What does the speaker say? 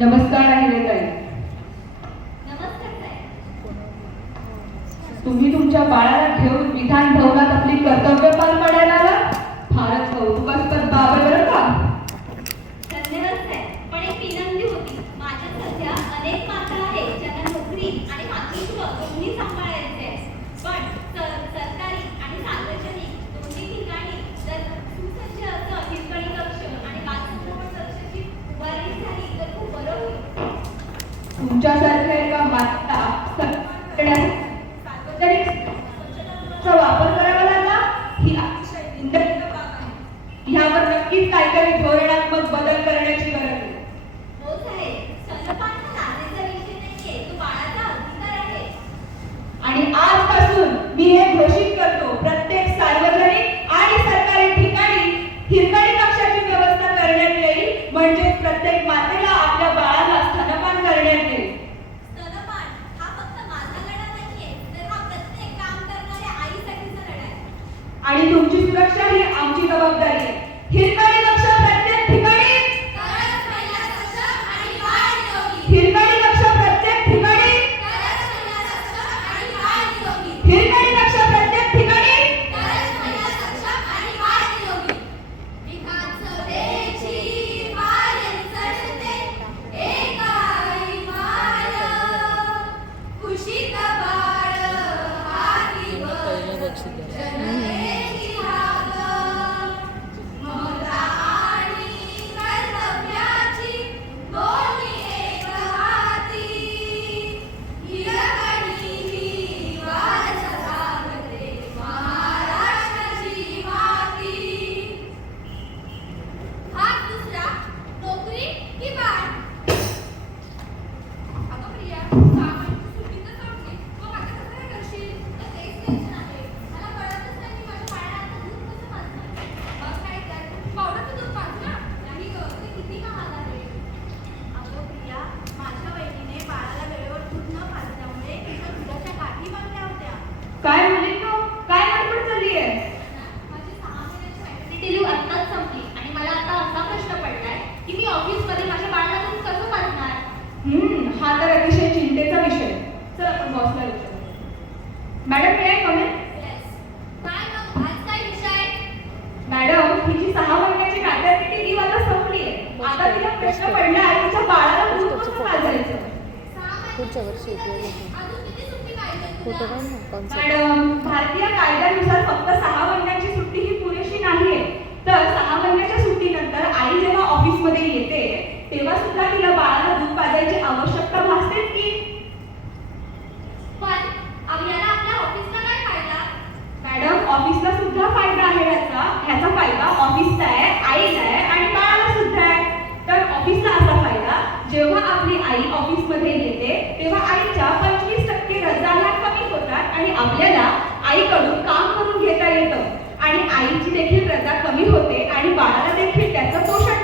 नमस्कार अहिल्याताई. नमस्कार साहेब. तुम्ही तुमच्या बाळाला घेऊन विधान भवनात आपली कर्तव्य पार पाडायला आला. फारच कौतुकास्पद बाब आहे बरं का. धन्यवाद साहेब. पण एक विनंती होती. माझ्या सध्या अनेक माता आहेत ज्यांना नोकरी आणि मातृत्व दोन्ही सांभाळायचे आहे. पण सरकारी आणि सार्वजनिक दोन्ही ठिकाणी जर सुसज्ज असं हिरकणी कक्ष आणि बालसंगोपन कक्षाची उभारणी झाली तर खूप बरं होईल. तुमच्यासारख्या एका माता सार्वजनिक स्वच्छतागृहाचा वापर करावा लागला ही अतिशय निंदनीय बाब आहे. यावर नक्कीच काहीतरी धोरणात्मक बदल करण्याची गरज आहे. हो साहेब, स्तनपान हा लाजेचा विषय नाहीये, तो बाळाचा अधिकार आहे. आणि आजपासून मी हे घोषित करतो, प्रत्येक सार्वजनिक आणि सरकारी ठिकाणी हिरकणी कक्षाची व्यवस्था करण्यात येईल. म्हणजे प्रत्येक मातेला आपल्या बाळाला स्तनपान करण्यात येईल. स्तनपान हा फक्त माझा लढा नाहीये, तर हा प्रत्येक काम करणाऱ्या आईसाठीचा लढा आहे. आणि तुमची सुरक्षा ही आमची जबाबदारी आहे. हिरकणी कक्ष प्रत्येक ठिकाणी. तरच महिला सक्षम आणि बाळ निरोगी. हिरकणी कक्ष प्रत्येक ठिकाणी. तरच महिला सक्षम आणि बाळ निरोगी. हिरकणी कक्ष प्रत्येक ठिकाणी. तरच महिला सक्षम आणि बाळ निरोगी. विधानसभेची पायरी चढते एक आई माय, खुशीत बाळ हाती वर जनतेची हाक. ममता आणि कर्तव्याची दोन्ही एक हाती. हिरकणी ही वारस लागते महाराष्ट्राची माती. भाग दुसरा, नोकरी की बाळ. अगं प्रिया, कामाची सुट्टी तर संपली, मग आता कसं काय करशील? तर तेच टेन्शन आहे. मला कळतच नाही की माझ्या बाळाला आता दूध कसं पाजणार. मग काय तर पावडरचं दूध पाज ना. नाही गं, ते किती महाग आहे. अगं प्रिया, माझ्या वहिनीने बाळाला वेळेवर दूध न पाजल्यामुळे तिच्या दुधाच्या गाठी बांधल्या होत्या. काय मुलींनो, काय गडबड चालली आहे? माझी 6 महिन्याची मॅटर्निटी लीव्ह आत्ताच संपली आणि मला आता असा प्रश्न पडलाय की मी ऑफिसमध्ये माझ्या बाळाला दूध कसं पाजणार. हा तर अतिशय चिंतेचा विषय. चल आपण बॉसला विचारू. मॅडम काय कमेंट? काय मग आज काय विषय? मॅडम, हिची 6 महिन्याची मॅटर्निटी लीव्ह आता संपली आहे. आता तिला प्रश्न पडला आहे तिच्या बाळाला दूध कसं पाजायचं. 6 पुढच्या महिने वर्षी उपयोग अजून किती सुट्टी पाहिजे फोटो तुला? काढ ना कॉन्सेप्ट. मॅडम, भारतीय कायद्यानुसार फक्त 6 महिन्याची सुट्टी ही पुरेशी नाहीये. तर 6 महिन्याच्या सुट्टीनंतर आई जेव्हा ऑफिसमध्ये येते तेव्हा सुद्धा तिला बाळाला दूध पाजायची आवश्यकता भासतेच की. पण आपल्याला आपल्या ऑफिसला काय फायदा? मॅडम, ऑफिसला सुद्धा फायदा आहे ह्याचा फायदा ऑफिसचा आहे, आईला आहे आणि बाळाला सुद्धा आहे. तर ऑफिसला असा फायदा, जेव्हा आपली आई ऑफिसमध्ये येते तेव्हा आईच्या 25% रजा ह्या कमी होतात आणि आपल्याला आईकडून काम करून घेता येतं आणि आईची देखील रजा कमी होते आणि बाळाला देखील त्याचं पोषण